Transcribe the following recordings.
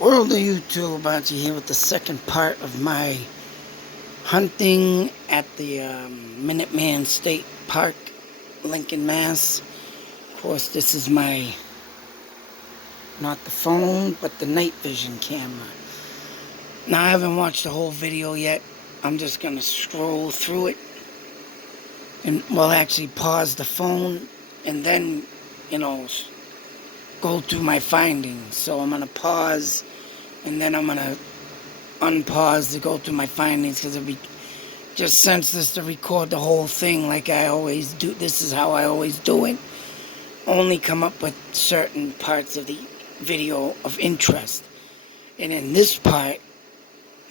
World of YouTube, Auntie here with the second part of my hunting at the Minuteman State Park, Lincoln, Mass. Of course, this is my, not the phone, but the night vision camera. Now, I haven't watched the whole video yet. I'm just going to scroll through it and, well, actually pause the phone and then, go through my findings. So I'm going to pause and then I'm going to unpause to go through my findings because it'd be just senseless to record the whole thing like I always do. This is how I always do it. Only come up with certain parts of the video of interest. And in this part,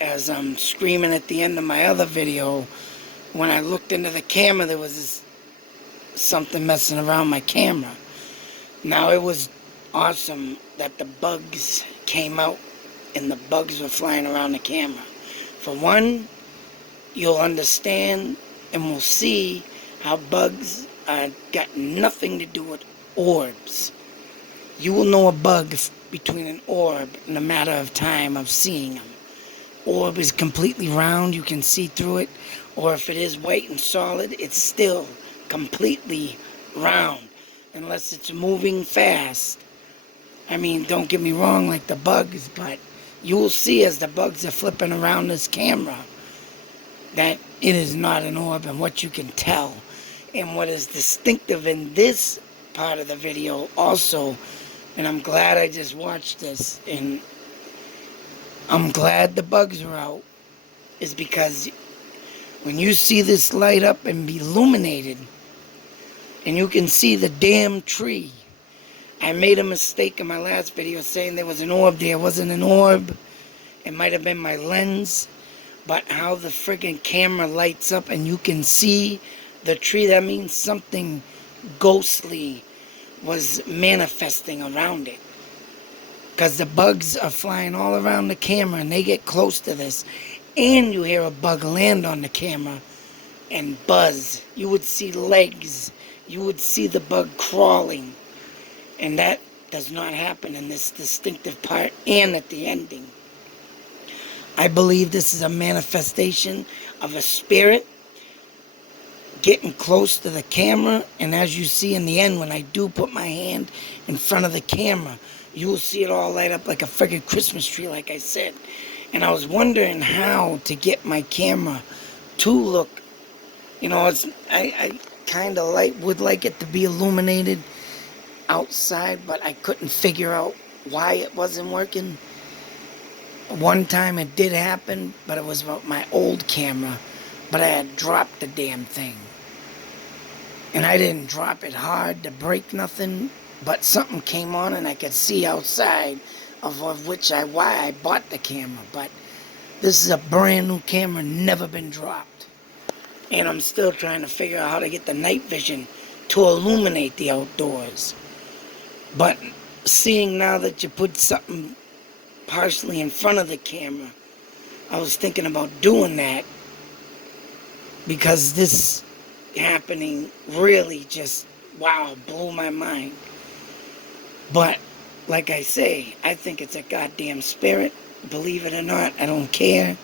as I'm screaming at the end of my other video, when I looked into the camera, there was something messing around my camera. Now, it was awesome that the bugs came out and the bugs were flying around the camera. For one, you'll understand and will see how bugs got nothing to do with orbs. You will know a bug between an orb in a matter of time of seeing them. Orb is completely round, you can see through it, or if it is white and solid, it's still completely round, unless it's moving fast. I mean, don't get me wrong, like the bugs, but you will see as the bugs are flipping around this camera that it is not an orb, and what you can tell. And what is distinctive in this part of the video also, and I'm glad I just watched this, and I'm glad the bugs are out, is because when you see this light up and be illuminated, and you can see the damn tree. I made a mistake in my last video saying there was an orb there. It wasn't an orb. It might have been my lens. But how the friggin' camera lights up and you can see the tree, that means something ghostly was manifesting around it. Because the bugs are flying all around the camera and they get close to this. And you hear a bug land on the camera and buzz. You would see legs. You would see the bug crawling. And that does not happen in this distinctive part and at the ending. I believe this is a manifestation of a spirit getting close to the camera. And as you see in the end, when I do put my hand in front of the camera, you will see it all light up like a friggin' Christmas tree, like I said. And I was wondering how to get my camera to look, I kind of would like it to be illuminated outside, but I couldn't figure out why it wasn't working. One time it did happen, but it was about my old camera, but I had dropped the damn thing. And I didn't drop it hard to break nothing, but something came on and I could see outside of why I bought the camera. But this is a brand new camera, never been dropped. And I'm still trying to figure out how to get the night vision to illuminate the outdoors. But seeing now that you put something partially in front of the camera, I was thinking about doing that because this happening really just, wow, blew my mind. But like I say, I think it's a goddamn spirit. Believe it or not, I don't care,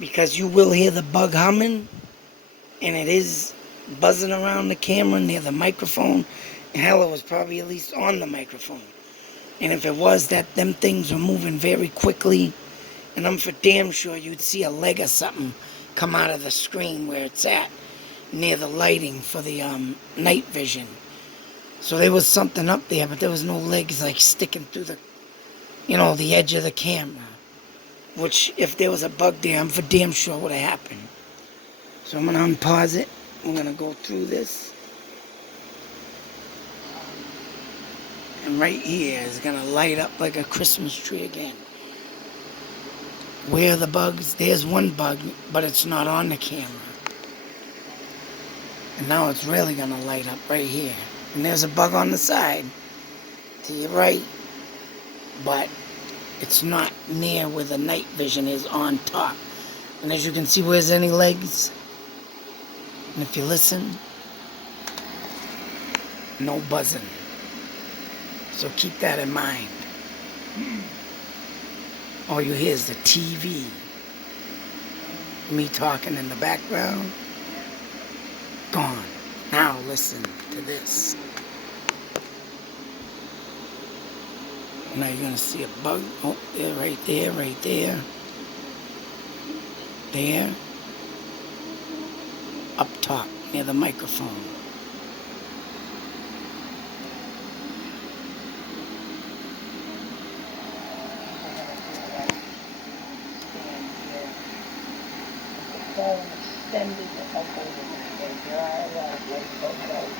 because you will hear the bug humming and it is buzzing around the camera near the microphone. Hell, it was probably at least on the microphone. And if it was, them things were moving very quickly. And I'm for damn sure you'd see a leg or something come out of the screen where it's at, near the lighting for the night vision. So there was something up there, but there was no legs like sticking through the edge of the camera. Which, if there was a bug there, I'm for damn sure would have happened. So I'm going to unpause it. I'm going to go through this. And right here is going to light up like a Christmas tree again. Where are the bugs? There's one bug, but it's not on the camera. And now it's really going to light up right here. And there's a bug on the side to your right, but it's not near where the night vision is on top. And as you can see, where's any legs? And if you listen, no buzzing. So keep that in mind. All you hear is the TV. Me talking in the background. Gone. Now listen to this. Now you're gonna see a bug. Oh, yeah, right there, right there. There. Up top, near the microphone. Extended the up over there. There are a lot of light bulbs out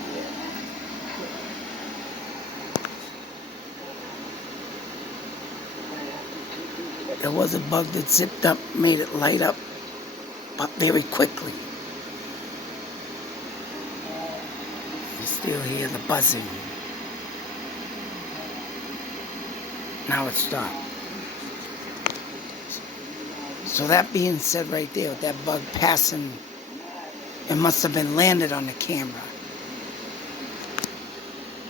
here. There was a bug that zipped up, made it light up very quickly. You still hear the buzzing. Now it stopped. So that being said right there, with that bug passing, it must have been landed on the camera.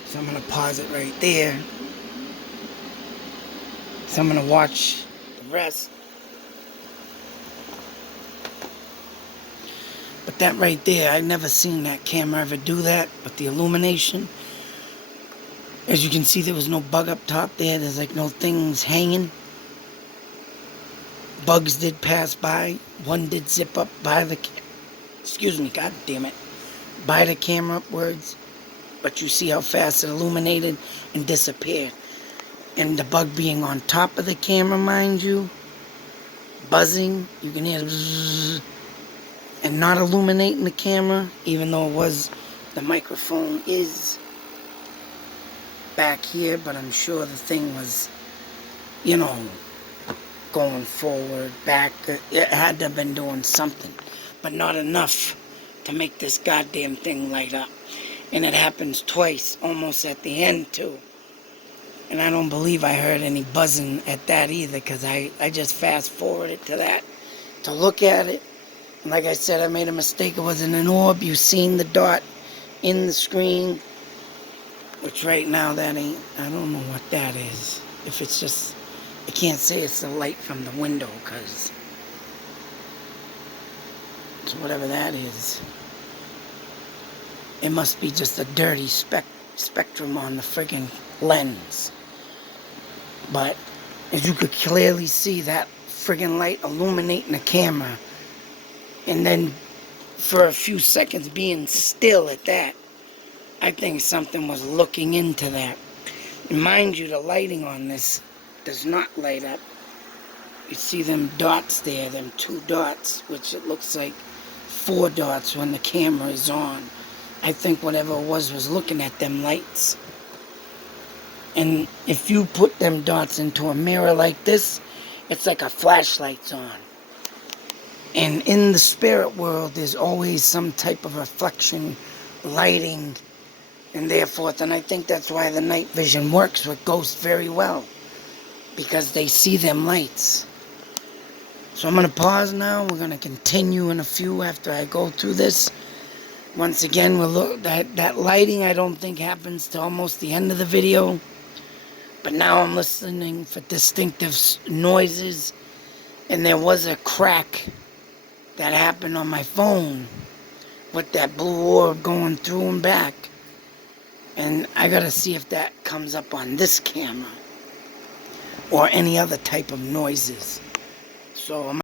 So I'm going to pause it right there. So I'm going to watch the rest. But that right there, I've never seen that camera ever do that with the illumination. As you can see, there was no bug up top there. There's like no things hanging. Bugs did pass by. One did zip up by the, excuse me, god damn it, by the camera upwards. But you see how fast it illuminated and disappeared. And the bug being on top of the camera, mind you, buzzing, you can hear bzzz, and not illuminating the camera, even though it was, the microphone is back here, but I'm sure the thing was, you know, going forward, back. It had to have been doing something, but not enough to make this goddamn thing light up. And it happens twice, almost at the end too. And I don't believe I heard any buzzing at that either, because I just fast forwarded to that to look at it. And like I said, I made a mistake. It wasn't an orb. You've seen the dot in the screen, which right now that ain't, I don't know what that is. If it's just, I can't say it's the light from the window, because it's whatever that is. It must be just a dirty spectrum on the friggin' lens. But as you could clearly see, that friggin' light illuminating the camera, and then for a few seconds being still at that, I think something was looking into that. And mind you, the lighting on this does not light up. You see them dots there, them 2 dots, which it looks like 4 dots when the camera is on. I think whatever it was looking at them lights. And if you put them dots into a mirror like this, it's like a flashlight's on. And in the spirit world, there's always some type of reflection, lighting, and therefore. And I think that's why the night vision works with ghosts very well, because they see them lights. So I'm going to pause now. We're going to continue in a few after I go through this. Once again, that lighting I don't think happens to almost the end of the video. But now I'm listening for distinctive noises. And there was a crack that happened on my phone with that blue orb going through and back. And I got to see if that comes up on this camera or any other type of noises. So I'm